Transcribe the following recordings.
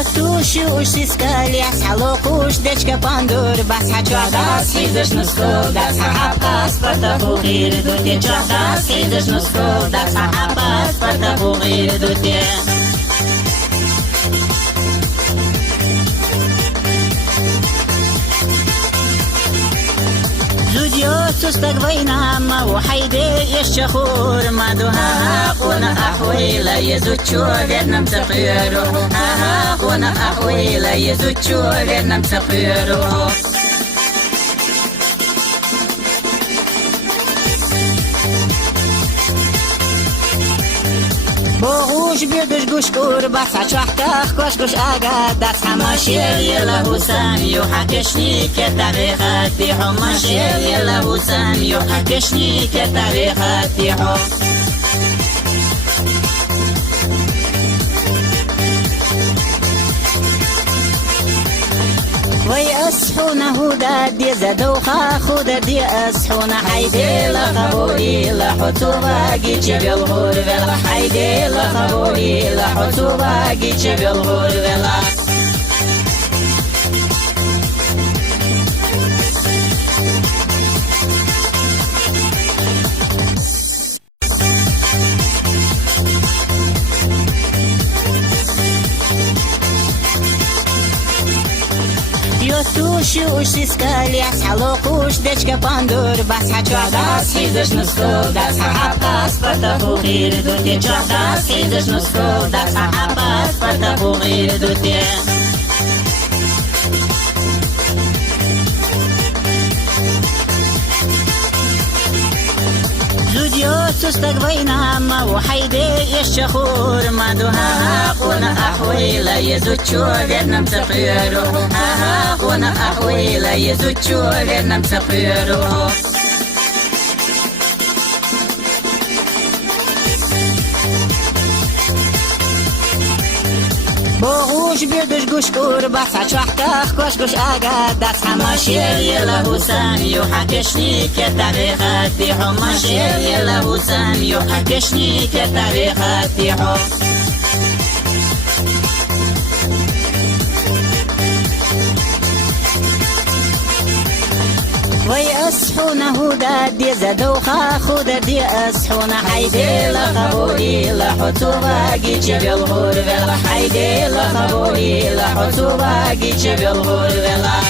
Tušiu užsiskalęs, alokuš dečka pandur, basa čiodas, įdaž nuskaudas, apas patabu ir dutė čiodas, įdaž nuskaudas, apas patabu ir dutė. Зудьёцу стагвайнама, ухайде еще хурма, духа, куна ахуила, езучу, вернам цапыру, ага, куна ахуила, езучу, вернам цапыру. Boğuş bir düş kuş kurbasa çahtaq koş kuş agadas hamaşir yela husam yuha keşni ke tarihati hamaşir yela husam yuha keşni ke tarihati ho. ويأصحون هدى دي زدوخا خدا دي أصحون حيدي لخبوري لحطوبة جيتش بالغور ولا حيدي لخبوري لحطوبة جيتش بالغور ولا Tušiu užsiskalęs, alokuš dečka pandur, basa čiodas, įdaž nuskaudas, apas patabu ir dutė čiodas, įdaž nuskaudas, apas patabu ir dutė. Зудьёцу стагвайнама, ухайде еще хурма, духа, куна ахуила, езучу, вернам цапыру, ага, куна ахуила, езучу, вернам цапыру. Boğuş bir düş kuş kurbasa çahtaq koş kuş agadas hamaşir yela husam yuha keşni ke tarihati hamaşir yela husam yuha keşni ke tarihati ho. ويأصحون هدى دي زدوخا خدا دي أصحون حيدي لخبوري لحطوبة جيتش بالغور ولا حيدي لخبوري لحطوبة جيتش بالغور ولا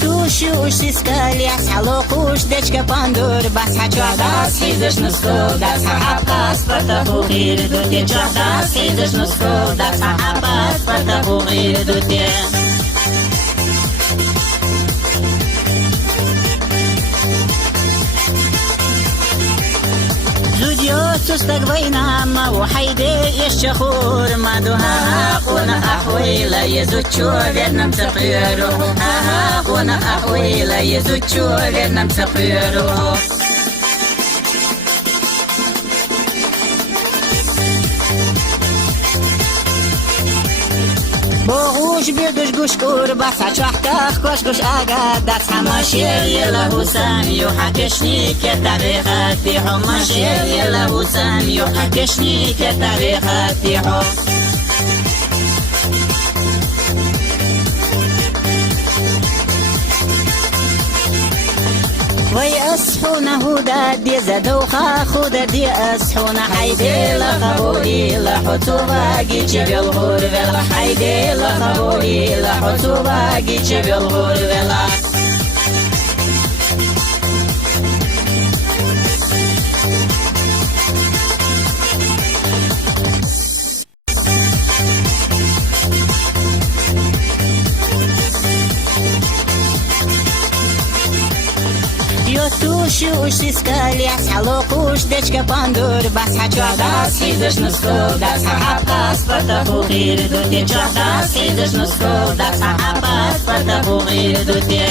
Tušiu užsiskalęs, alokuš dečka pandur, basa čiodas, įdaž nuskaudas, apas patabu ir dutė čiodas, įdaž nuskaudas, apas patabu ir dutė. Зудьёцу стагвайнама, ухайде еще хурма, духа, куна ахуила, езучу, вернам цапыру, ага, куна ахуила, езучу, вернам цапыру. Boğuş bir düş kuş kurbasa çahtaq koş kuş agadas hamaşir yela husam yuha keşni ke tarihati hamaşir yela husam yuha keşni ke tarihati ho. ويأصحون هدى دي زدوخا خدا دي أصحون حيدي لخبوري لحطوبة جيتش بالغور ولا حيدي لخبوري لحطوبة جيتش بالغور ولا Tušiu užsiskalęs, alokuš dečka pandur, basa čiodas, įdaž nuskaudas, apas patabu ir dutė čiodas, įdaž nuskaudas, apas patabu ir dutė.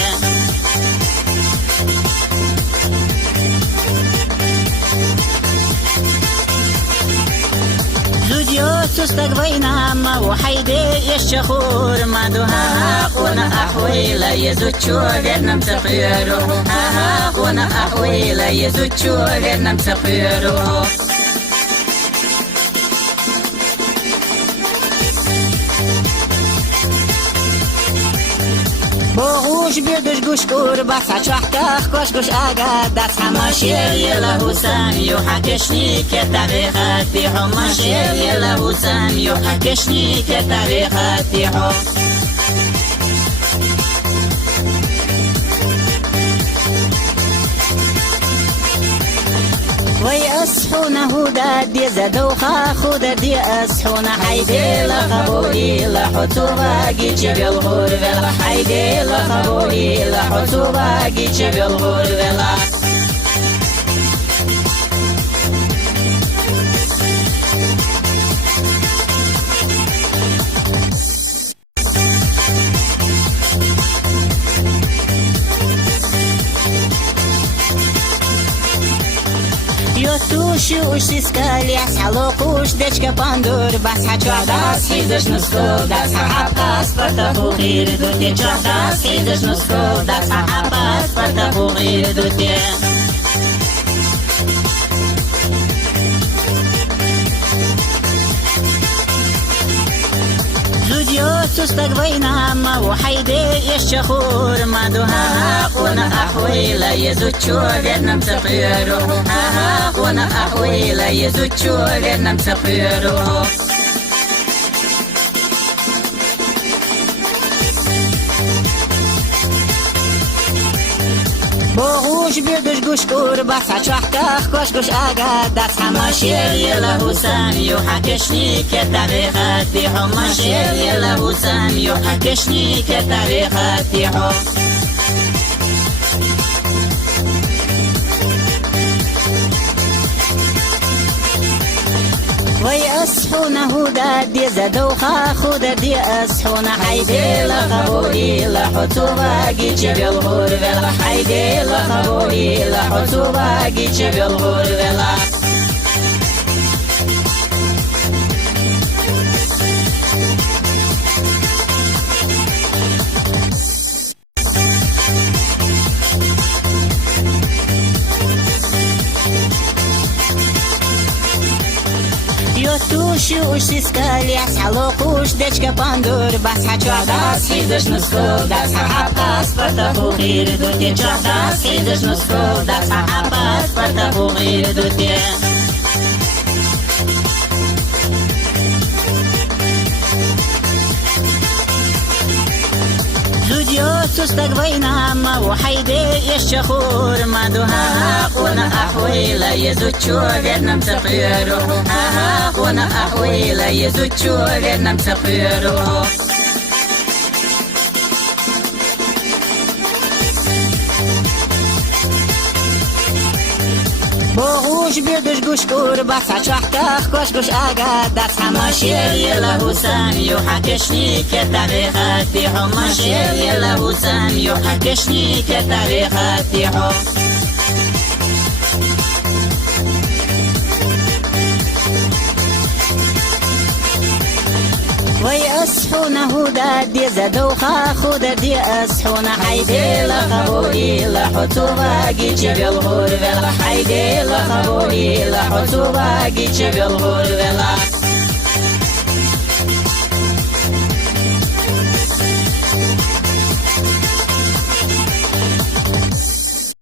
سستك بينما وحيدي يشخور ما دوها قونا أحويلا يزوجو غيرنا مسقيرو ها قونا أحويلا يزوجو غيرنا مسقيرو بوغوش بيردوش گوش كور بسا چوحتاخ كوش كوش آگا دست هماشير يلا حسام يوحكشني كتاريخاتي هماشير يلا حسام يوحكشني كتاريخاتي وي أصحونا هودا دي زدوخا خودا دي أصحونا حيدي لخبولي لحطوبا جيتش بالغور ولا حيدي لخبولي لحطوبا جيتش بالغور ولا Йотуши ушискали, салокуш дечка пандур, бас хачвадас хизаш нусков, дас хапас партахухир дуте, чвадас хизаш нусков, дас хапас партахухир дуте. سستك بينما وحيدي يشخور ما دوها قونا أحويلا يزوجو غيرنا مسقيرو ها قونا أحويلا يزوجو غيرنا مسقيرو بوغوش بيردوش گوش كور بسا چوحتاخ كوش كوش آگا دست هماشير يلا حسام يوحكشني كتاريخاتي هماشير يلا حسام يوحكشني كتاريخاتي وي أصحونا هودا دي زدوخا خودا دي أصحونا حيدي لخبولي لحطوبا جيتش بالغور ولا حيدي لخبولي لحطوبا جيتش بالغور ولا Йотуши ушискали, салокуш дечка пандур, бас хачвадас хизаш нусков, дас хапас партахухир дуте, чвадас хизаш нусков, дас хапас партахухир дуте. سستك بينما وحيدي يشخور ما دوها قونا أحويلا يزوجو غيرنا مسقيرو ها قونا أحويلا يزوجو غيرنا مسقيرو بوغوش بيردوش گوش كور بسا چوحتاخ كوش كوش آگا دست هماشير يلا حسام يوحكشني كتاريخاتي هماشير يلا حسام يوحكشني كتاريخاتي وي أصحونا هودا دي زدوخا خودا دي أصحونا حيدي لخبولي لحطوبا جيتش بالغور ولا حيدي لخبولي لحطوبا جيتش بالغور ولا